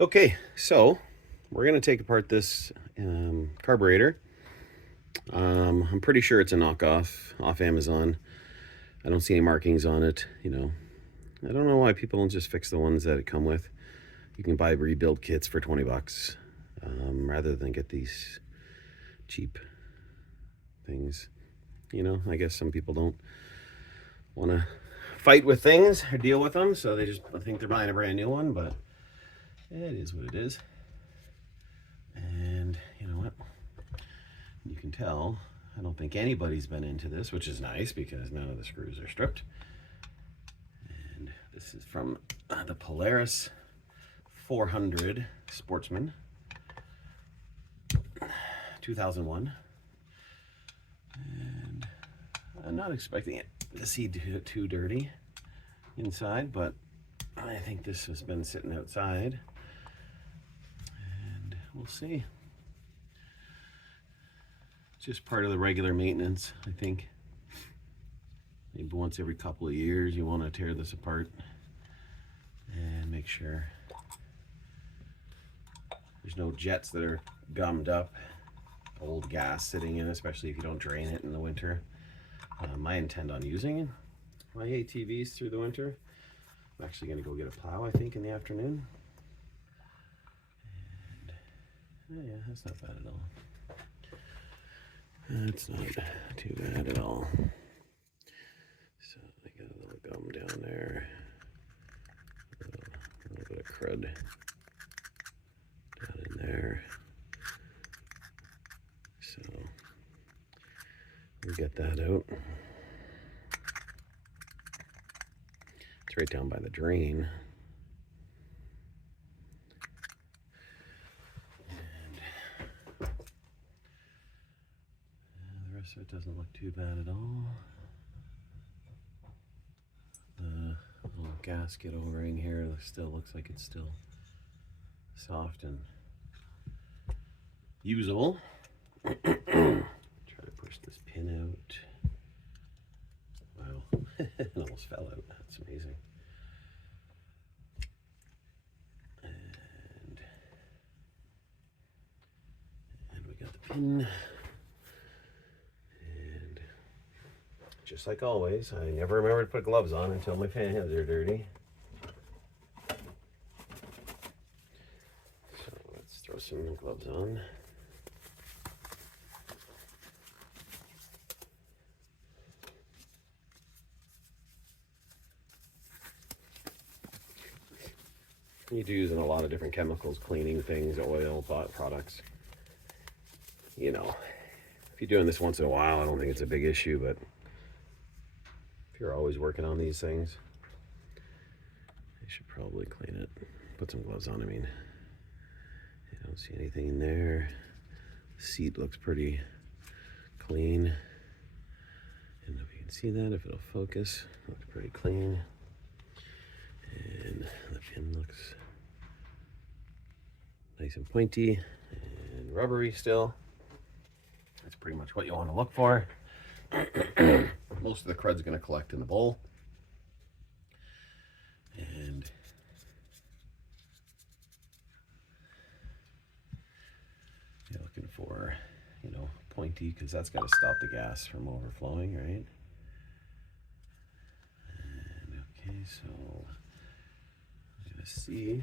Okay, so we're going to take apart this carburetor. I'm pretty sure it's a knockoff off Amazon. I don't see any markings on it, I don't know why people don't just fix the ones that it come with. You can buy rebuild kits for 20 bucks rather than get these cheap things. I guess some people don't want to fight with things or deal with them, so I think they're buying a brand new one, but it is what it is. And you know what? You can tell, I don't think anybody's been into this, which is nice because none of the screws are stripped. And this is from the Polaris 400 Sportsman, 2001. And I'm not expecting it to see too dirty inside, but I think this has been sitting outside. And we'll see. Just part of the regular maintenance, I think. Maybe once every couple of years you want to tear this apart and make sure there's no jets that are gummed up, old gas sitting in, especially if you don't drain it in the winter. I intend on using my ATVs through the winter. I'm actually going to go get a plow, I think, in the afternoon. And oh yeah, that's not bad at all. That's not too bad at all. So I got a little gum down there, a little bit of crud down in there. So we'll get that out. It's right down by the drain. So it doesn't look too bad at all. The little gasket O-ring here still looks like it's still soft and usable. Try to push this pin out. Wow, it almost fell out. That's amazing. And we got the pin. Just like always, I never remember to put gloves on until my hands are dirty. So let's throw some gloves on. You do using a lot of different chemicals, cleaning things, oil, products. If you're doing this once in a while, I don't think it's a big issue, but you're always working on these things, I should probably clean it. Put some gloves on. I don't see anything in there. The seat looks pretty clean. I don't know if you can see that, if it'll focus. Looks pretty clean. And the pin looks nice and pointy and rubbery still. That's pretty much what you want to look for. Most of the crud's going to collect in the bowl. And you're looking for, pointy, because that's got to stop the gas from overflowing, right? And okay, so I'm going to see.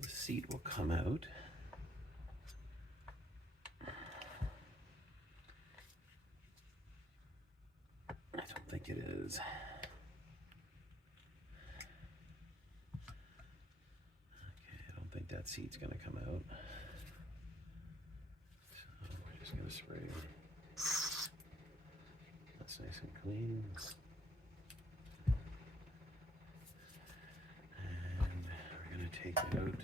The seat will come out. I don't think it is. Okay, I don't think that seat's going to come out. So we're just going to spray. That's nice and clean. And we're going to take it out.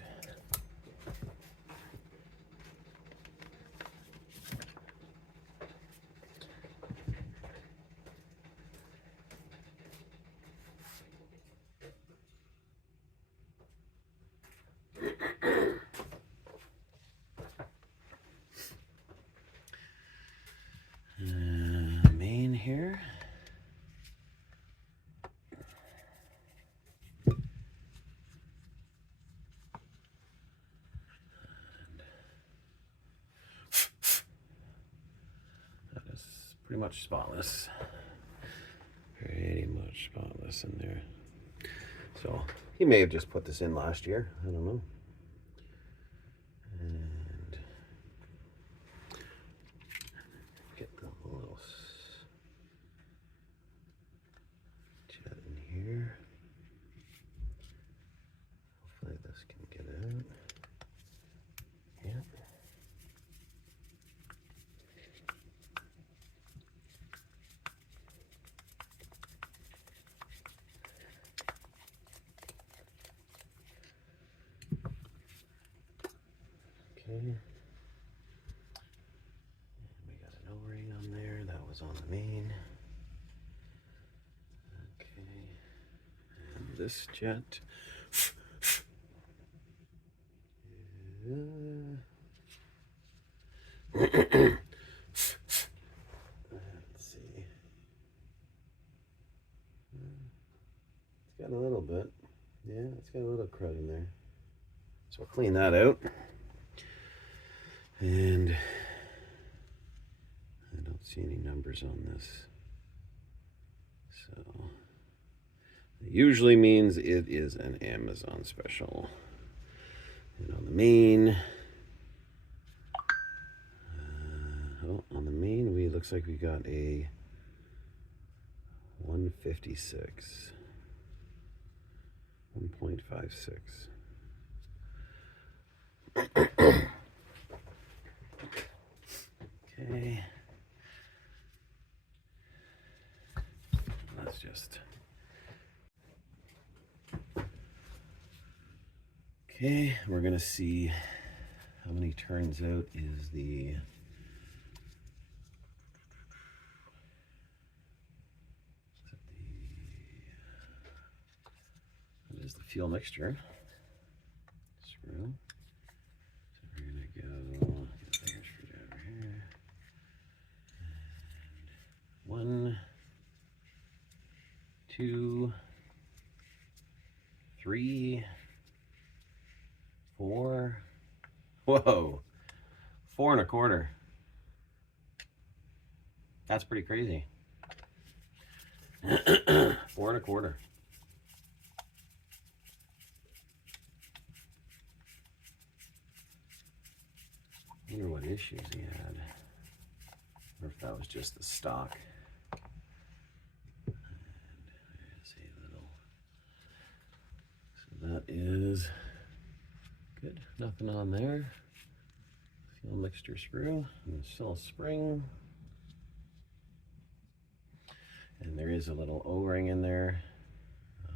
Main here. pretty much spotless. Pretty much spotless in there. So he may have just put this in last year. I don't know. And get the little jet in here. Hopefully this can get out. Yep. Okay. And we got an O-ring on there. That was on the main. Okay. And this jet. Let's see. It's got a little bit. Yeah, it's got a little crud in there. So we'll clean that out. And I don't see any numbers on this. So it usually means it is an Amazon special. And on the main, on the main, looks like we got a 156, 1.56. Okay. Let's just. Okay, we're gonna see how many turns out is the fuel mixture screw. So we're gonna go get a bigger screwdriver here. And 1, 2, 3, 4. Whoa, 4 1/4. That's pretty crazy. 4 1/4. I wonder what issues he had, or if that was just the stock. And there's a little. So that is good. Nothing on there. Fuel mixture screw and still a spring. And there is a little O-ring in there at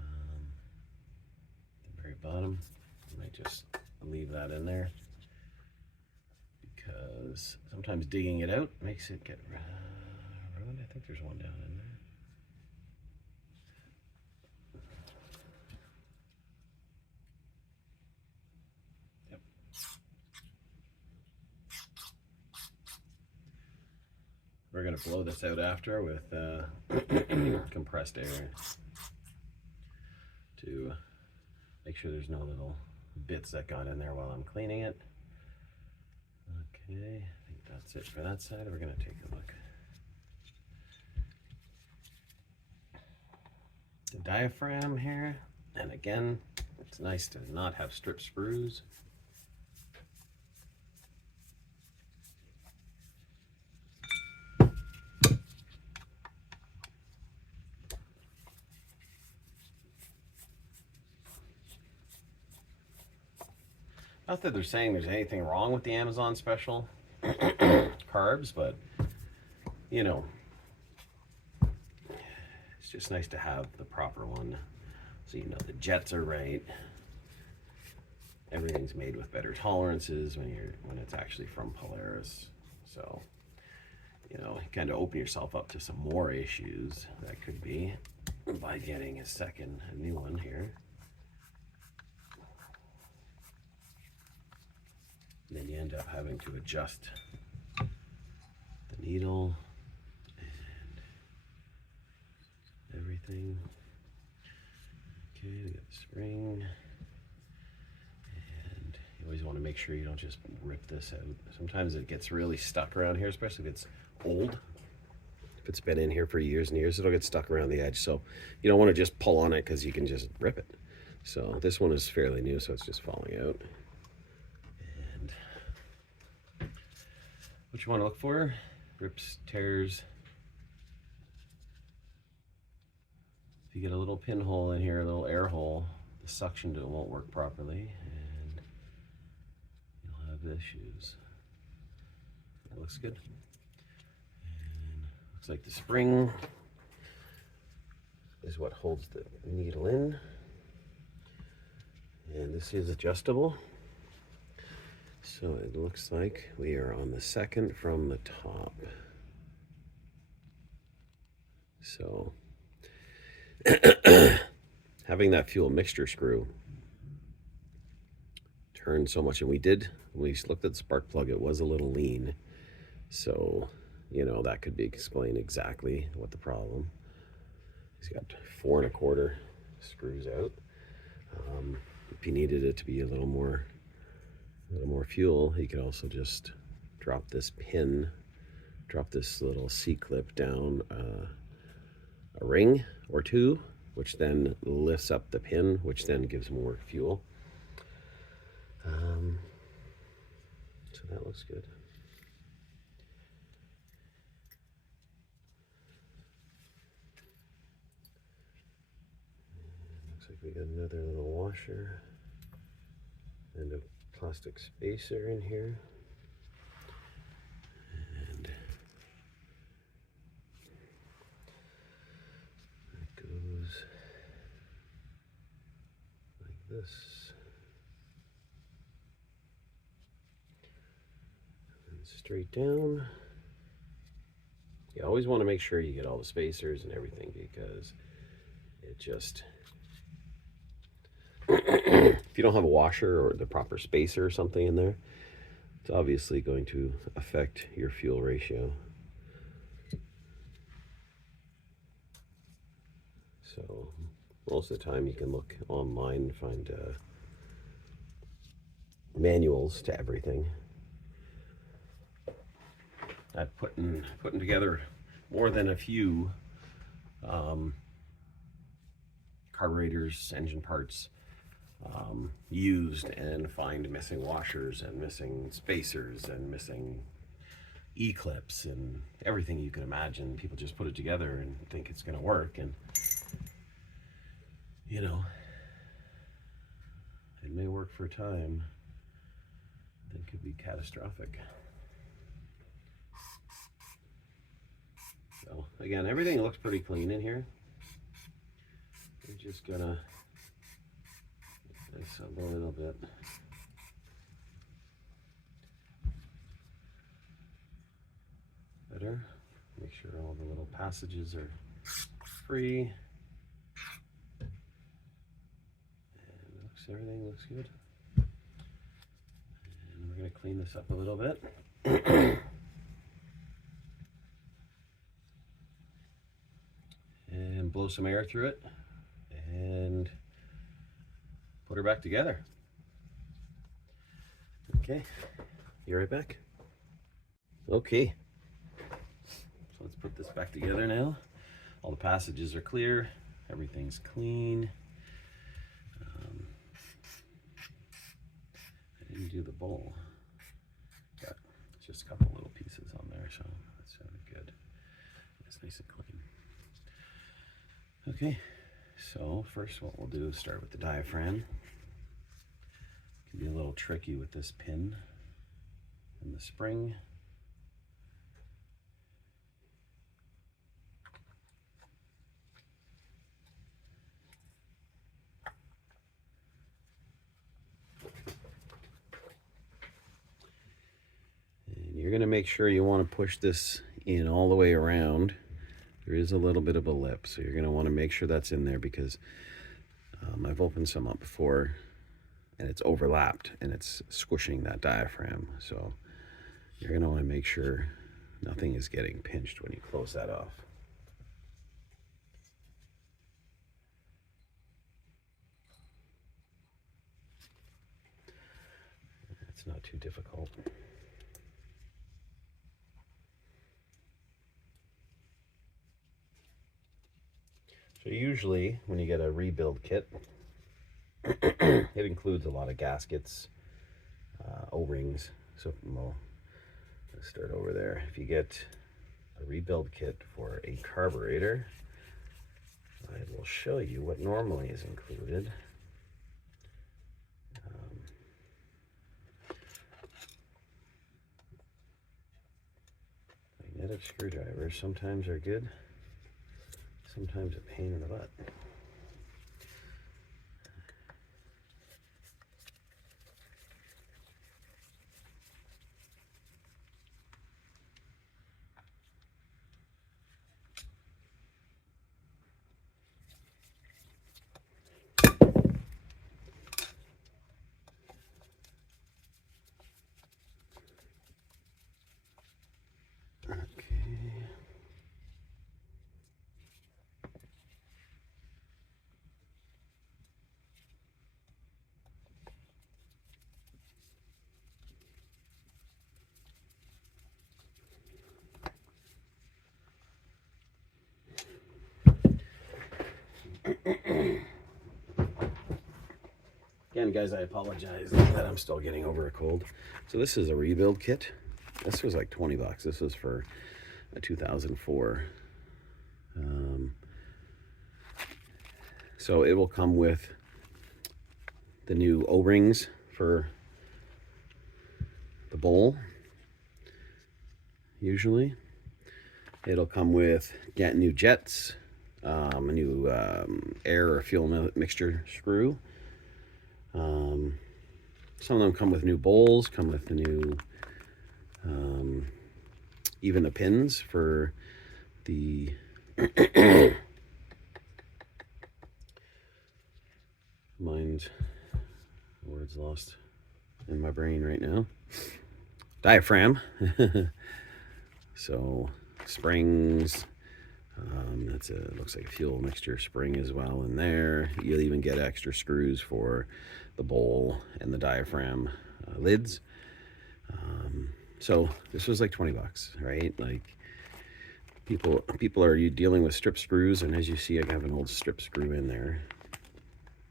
the very bottom. I might just leave that in there, because sometimes digging it out makes it get ruined. I think there's one down in there. Yep. We're gonna blow this out after with compressed air to make sure there's no little bits that got in there while I'm cleaning it. Okay, I think that's it for that side. We're gonna take a look. The diaphragm here, and again, it's nice to not have strip screws. Not that they're saying there's anything wrong with the Amazon special carbs, but you know, it's just nice to have the proper one, so you know the jets are right. Everything's made with better tolerances when it's actually from Polaris. So, you know, you kind of open yourself up to some more issues that could be by getting a new one here. Then you end up having to adjust the needle and everything. Okay, we got the spring. And you always want to make sure you don't just rip this out. Sometimes it gets really stuck around here, especially if it's old. if it's been in here for years and years, it'll get stuck around the edge. So you don't want to just pull on it because you can just rip it. So this one is fairly new, so it's just falling out. And what you want to look for: rips, tears. If you get a little pinhole in here, a little air hole, the suction won't work properly, and you'll have issues. That looks good. And looks like the spring is what holds the needle in. And this is adjustable. So it looks like we are on the second from the top. So having that fuel mixture screw turn so much, and when we looked at the spark plug, it was a little lean. So, you know, that could be explain exactly what the problem. He's got 4 1/4 screws out. If he needed it to be a little more fuel, he could also just drop this little C-clip down a ring or two, which then lifts up the pin, which then gives more fuel. So that looks good. Looks like we got another little washer and a plastic spacer in here. And it goes like this. And straight down. You always want to make sure you get all the spacers and everything, because it just if you don't have a washer or the proper spacer or something in there, it's obviously going to affect your fuel ratio. So most of the time you can look online and find manuals to everything. I've putting together more than a few carburetors, engine parts used, and find missing washers and missing spacers and missing E-clips and everything you can imagine. People just put it together and think it's going to work, and you know, it may work for a time, then it could be catastrophic. So again, everything looks pretty clean in here. We're just gonna nice up a little bit. Better. Make sure all the little passages are free. And everything looks good. And we're gonna clean this up a little bit. And blow some air through it and put her back together. Okay, be right back. Okay, so let's put this back together now. All the passages are clear, everything's clean. I didn't do the bowl, but it's just a couple little pieces on there, so that's good. It's nice and clean. Okay, so first what we'll do is start with the diaphragm. It can be a little tricky with this pin and the spring. And you're going to make sure you want to push this in all the way around. There is a little bit of a lip, so you're going to want to make sure that's in there, because I've opened some up before and it's overlapped and it's squishing that diaphragm. So you're going to want to make sure nothing is getting pinched when you close that off. It's not too difficult. So usually when you get a rebuild kit, it includes a lot of gaskets, O-rings. So let's start over there. If you get a rebuild kit for a carburetor, I will show you what normally is included. Magnetic screwdrivers sometimes are good, sometimes a pain in the butt. Again, guys, I apologize that I'm still getting over a cold. So this is a rebuild kit. This was like 20 bucks. This was for a 2004. So it will come with the new O-rings for the bowl. Usually it'll come with new jets, a new air or fuel mixture screw. Some of them come with new bowls, come with the new even the pins for the words lost in my brain right now. Diaphragm. So springs, that's looks like a fuel mixture spring as well in there. You'll even get extra screws for the bowl and the diaphragm lids. So this was like 20 bucks, right? Like people are dealing with strip screws, and as you see, I have an old strip screw in there,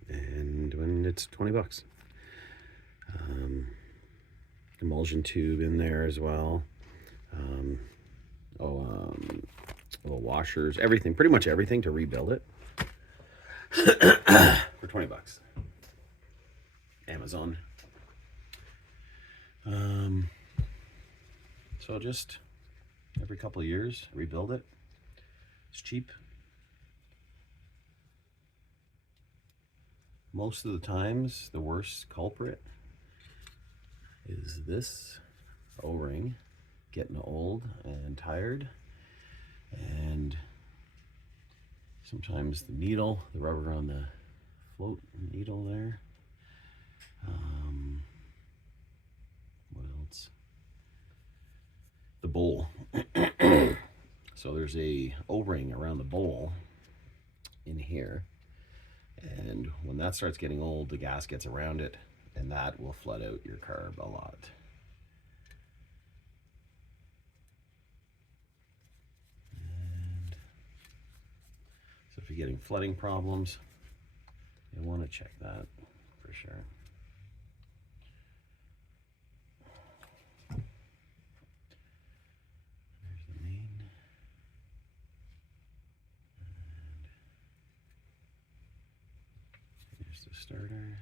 and when it's 20 bucks. Emulsion tube in there as well. Little washers, everything, pretty much everything to rebuild it for 20 bucks. Amazon. So just every couple of years, rebuild it. It's cheap. Most of the times, the worst culprit is this O-ring getting old and tired, and sometimes the needle, the rubber on the float needle there. What else? The bowl. So there's a O-ring around the bowl in here, and when that starts getting old, the gas gets around it, and that will flood out your carb a lot. And so if you're getting flooding problems, you want to check that for sure. There's the main. And here's the starter.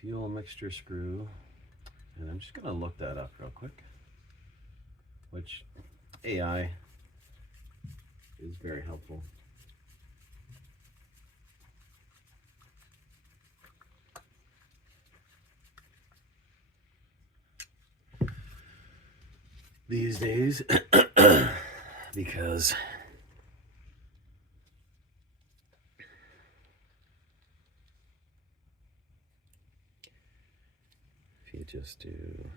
Fuel mixture screw, and I'm just gonna look that up real quick, which AI is very helpful. These days, because if you just do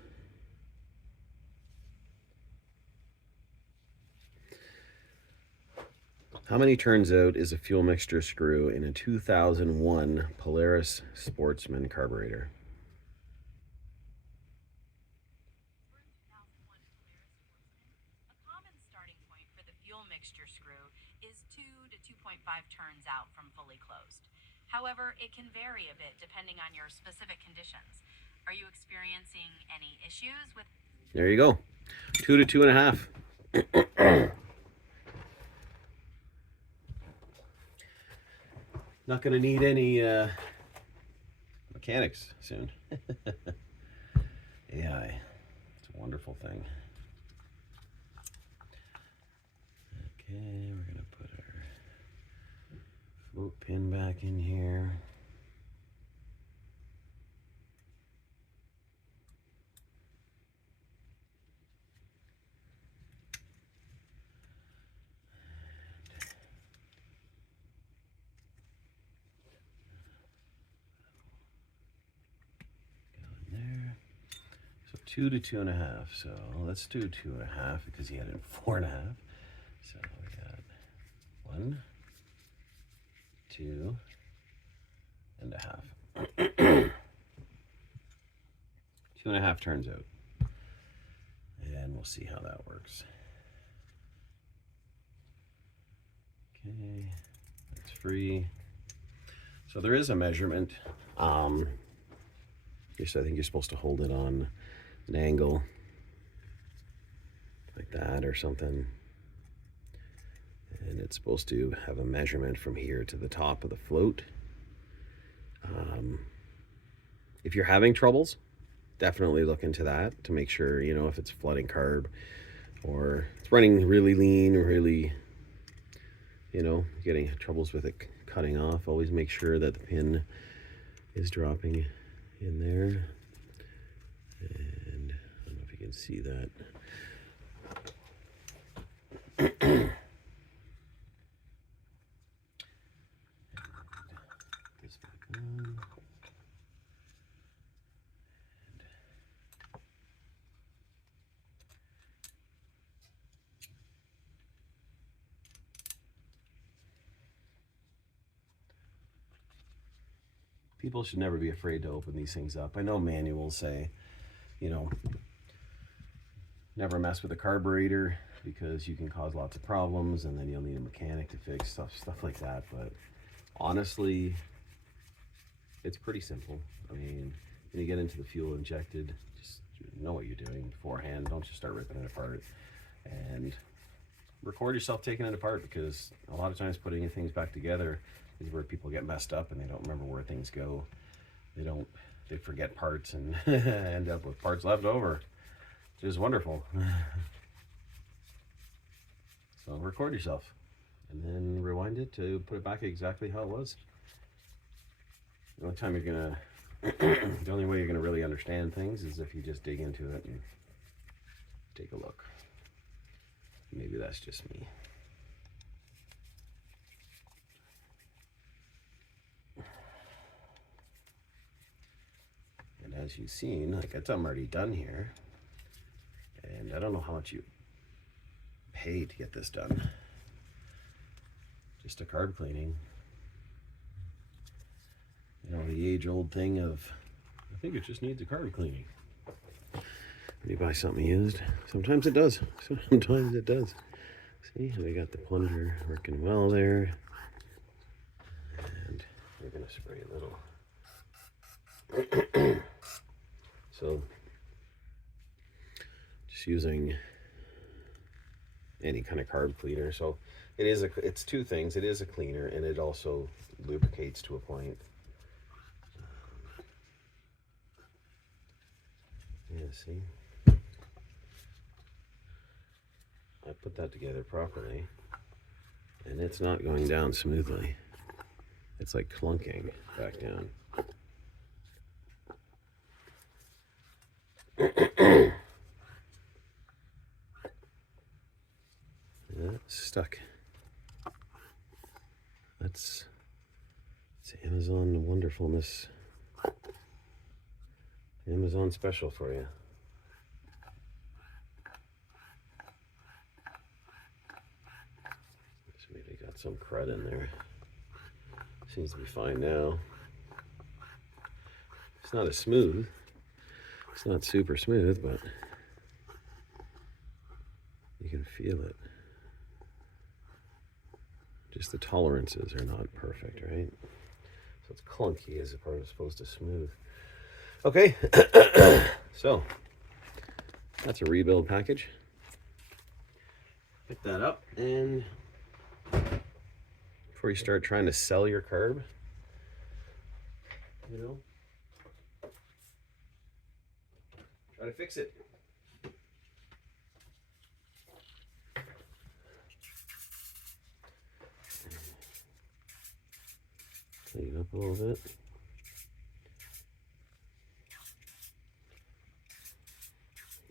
How many turns out is a fuel mixture screw in a 2001 Polaris Sportsman carburetor? Mixture screw is 2 to 2.5 turns out from fully closed. However, it can vary a bit depending on your specific conditions. Are you experiencing any issues with? There you go. 2 to 2.5. Not going to need any mechanics soon. AI. It's a wonderful thing. Okay, we're going to put our float pin back in here. Go in there. So 2 to 2.5. So let's do 2.5 because he had it 4.5. So we got 1, 2 and a half. 2.5 turns out. And we'll see how that works. Okay, that's free. So there is a measurement. I think you're supposed to hold it on an angle like that or something. And it's supposed to have a measurement from here to the top of the float. If you're having troubles, definitely look into that to make sure, you know, if it's flooding carb or it's running really lean or really, you know, getting troubles with it cutting off. Always make sure that the pin is dropping in there. And I don't know if you can see that. This back on. People should never be afraid to open these things up. I know manuals say, you know, never mess with a carburetor because you can cause lots of problems and then you'll need a mechanic to fix stuff like that. But honestly, it's pretty simple. I mean, when you get into the fuel injected, just know what you're doing beforehand. Don't just start ripping it apart. And record yourself taking it apart, because a lot of times putting things back together is where people get messed up and they don't remember where things go. They forget parts and end up with parts left over, which is wonderful. So record yourself and then rewind it to put it back exactly how it was. The only time you're gonna the only way you're gonna really understand things is if you just dig into it and take a look. Maybe that's just me. And as you've seen, like, I'm already done here. And I don't know how much you pay to get this done. Just a carb cleaning. You know, the age-old thing of, I think it just needs a carb cleaning. When you buy something used, sometimes it does. Sometimes it does. See, we got the plunger working well there. And we're going to spray a little. So, just using any kind of carb cleaner. So, it's two things. It is a cleaner and it also lubricates to a point. Yeah, see? I put that together properly, and it's not going down smoothly. It's like clunking back down. It's stuck. That's Amazon wonderfulness. Amazon special for you. So maybe got some crud in there. Seems to be fine now. It's not as smooth. It's not super smooth, but you can feel it. Just the tolerances are not perfect, right? So it's clunky as opposed to smooth. Okay, so that's a rebuild package. Pick that up, and before you start trying to sell your carb, you know, try to fix it. Clean it up a little bit.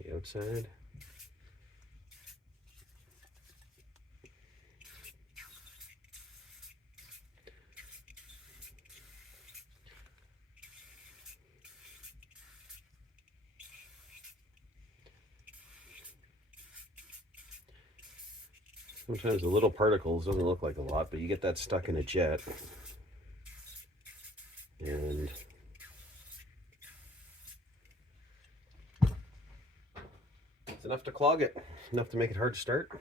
The outside. Sometimes the little particles doesn't look like a lot, but you get that stuck in a jet, and it's enough to clog it, enough to make it hard to start,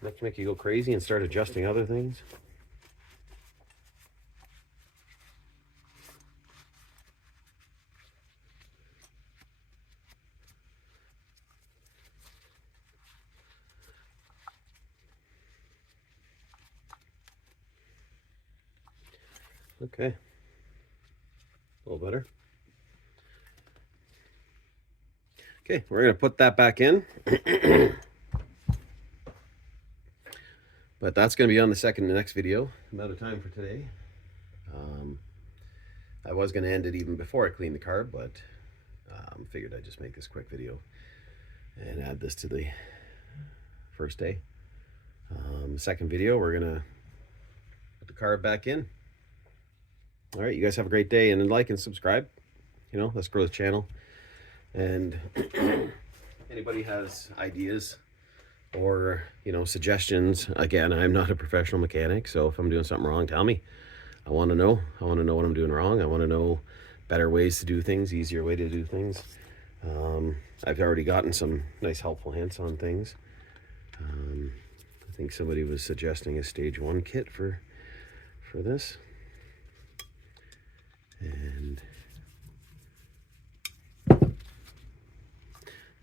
enough to make you go crazy and start adjusting other things. Okay, a little better. Okay, we're gonna put that back in. But that's gonna be on the next video. I'm out of time for today. I was gonna end it even before I cleaned the carb, but figured I'd just make this quick video and add this to the first day. Second video, we're gonna put the carb back in. All right, you guys have a great day, and like and subscribe. You know, let's grow the channel. And anybody has ideas or, you know, suggestions, again, I'm not a professional mechanic, so if I'm doing something wrong, tell me. I want to know. I want to know what I'm doing wrong. I want to know better ways to do things, easier way to do things. I've already gotten some nice helpful hints on things. I think somebody was suggesting a stage 1 kit for this. And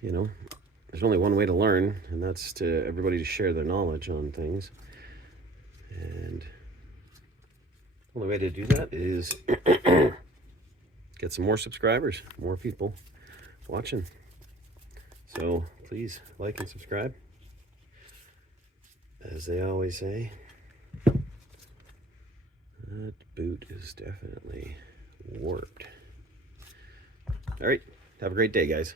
you know, there's only one way to learn, and that's to everybody to share their knowledge on things. And the only way to do that is get some more subscribers, more people watching. So please like and subscribe. As they always say, that boot is definitely warped. All right, have a great day, guys.